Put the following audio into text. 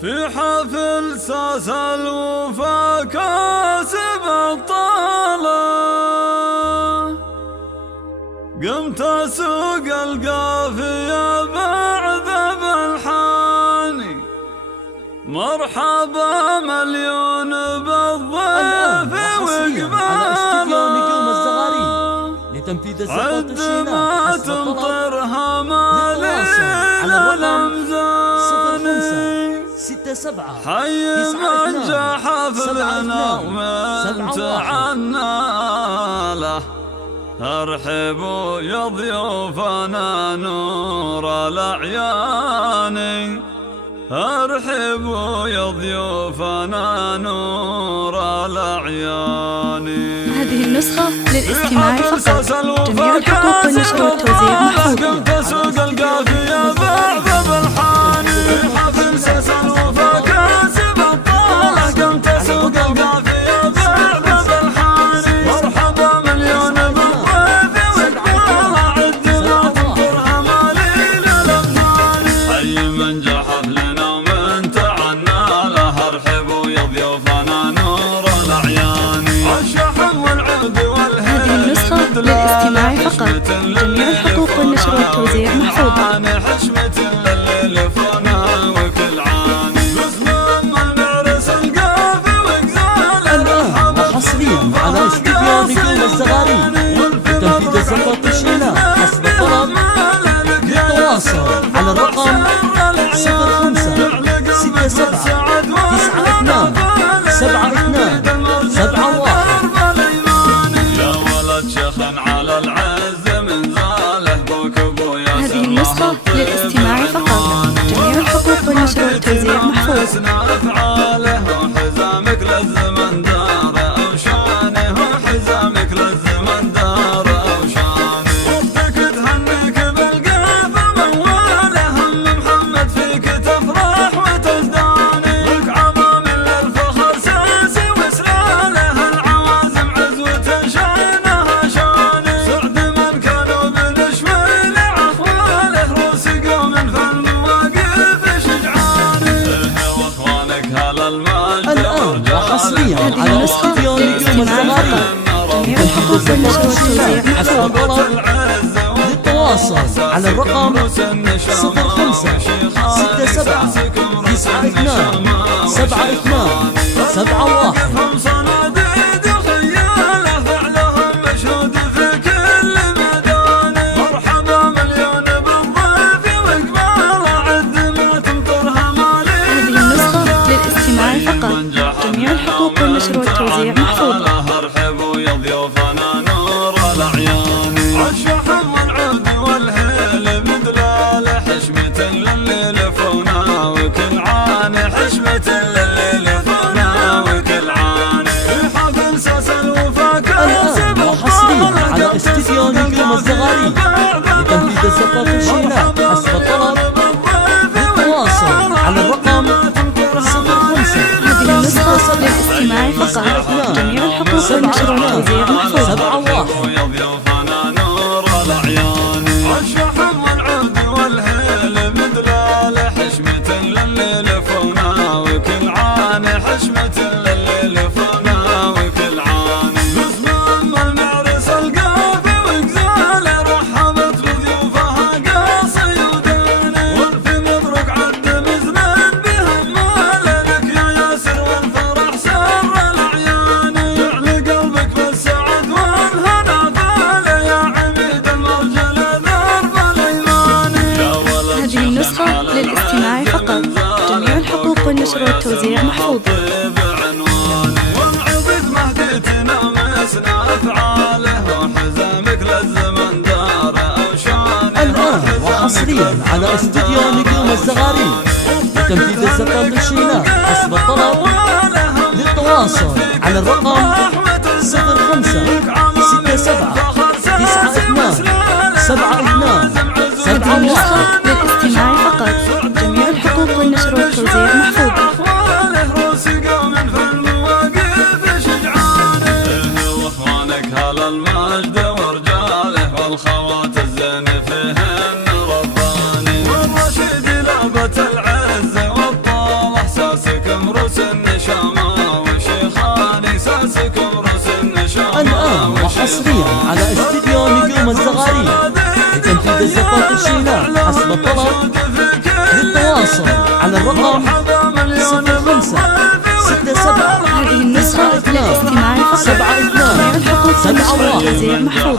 في حفل ساس الوفا كاسب الطالة، قمت اسوق القافية بعذب الحاني، مرحبا مليون بالضيف وقباله، عد ما تمطرها مالينا الأمزاني، حي من جا حفلنا ومن له، ارحبوا يا ضيوفنا نور الأعيان، ارحبوا يا ضيوفنا نور الأعيان. هذه النسخة للاستماع فقط، جميع الحقوق والنشر والتوزيع محفوظة. قمت اسوق القافية بعذب الحاني، في حفل ساس الوفا كاسب الطالة، قمت اسوق القافية بعذب الحاني، مرحبا مليون بالضيف وقباله، عد ما تمطرها مالينا الأمزاني، حي من جا حفلنا ومن تعنى له، ارحبوا يا ضيوفنا نور الأعيان، الشحن والعود والهيل. هذه النسخة للاستماع فقط، جميع الحقوق والنشر والتوزيع محفوظة. حشمة الليل فونا وكل عاني، بزمان العرس القافي وقزاله، وحصريا على استديو نجوم الزغاريد لتنفيذ الزفاف الشيلات حسب الطلب. للتواصل على الرقم 0567972721. يا ولد شخن على العز من زاله، بوك ابويا هذه النسخة للاستماع فقط، جميع الحقوق والنشر والتوزيع محفوظ. افعاله وحزامك للزمن دار اوشانه، وحزامك للزمن دار اوشانه، واختك تهنيك بالقافه مواله، هم محمد فيك تفرح وتزداني، لك عظام للفخر ساسي وسلاله، العوازم عزوة شانها شاني، سعد من كانوا بنشوي لعخواله، روس قوم في المواقف شجعاني، واخوانك هلا المجد الآن وحصريا هذه على النسخة استديو نجوم للاستماع الزغاريد فقط، جميع الحقوق والنشر والتوزيع حسب محفوظ. الطلب. للتواصل على الرقم 0567927221. هم صناديد وخياله، فعلهم مشهود في كل ميدان، مرحبا مليون بالضيف وقباله، عد ما تمطرها مالينا. هذه النسخة للاستماع فقط، جميع الحقوق والنشر والتوزيع محفوظة. ارحبوا يا ضيوفنا نور الأعيان، الشحن والعود والهيل بدلال، حشمة لليل فونا وكل عاني، حشمة لليل فونا وكل عاني، في حفل ساس الوفا كاسب الآن وحصريا على استديو نجوم الزغاريد لتنفيذ الزفاف الشيلات حسب الطلب. للتواصل على الرقم 05. هذه النسخة للاستماع فقط، جميع الحقوق والنشر والتوزيع محفوظ. 71. يا ضيوفنا نور الأعيان، الشحن والعود والهيل بدلال، حشمة لليل فونا وكل عاني، حشمة لليل فونا وكل عاني، بزمان المعرس القافي وقزاله، رحبت بضيوفها قاصي وداني، والف مبروك عد مزنان بهماله، لك يا ياسر والفرح سر الأعيان، يعلي قلبك بالسعد والهنا فاله، يا عميد المرجله درب الأيمان، يا ولد هذه النسخة للاستماع فقط، جميع الحقوق والنشر والتوزيع محفوظة. ومعبد مهديتنا مسنا افعاله، وحزامك للزمن دار اوشانه، الآن وحصريا على استديو نجوم الزغاريد لتنفيذ الزفاف الشيلات حسب الطلب. للتواصل على الرقم 0567927221. هذه النسخة للاستماع فقط، جميع الحقوق والنشر والتوزيع محفوظة. روس قوم في المواقف شجعانه، واخوانك هلا المجد ورجاله، والخوات الزين فيهن رباني، والرشيد لعبة العز والطالح حصريا على استديو نجوم الزغاريد لتنفيذ الزفات الشينات حسب الطلب. للتواصل على الرقم 05 67 هذه النسخة للاستماع فقط. 72 الحقوق 71 محفوظ.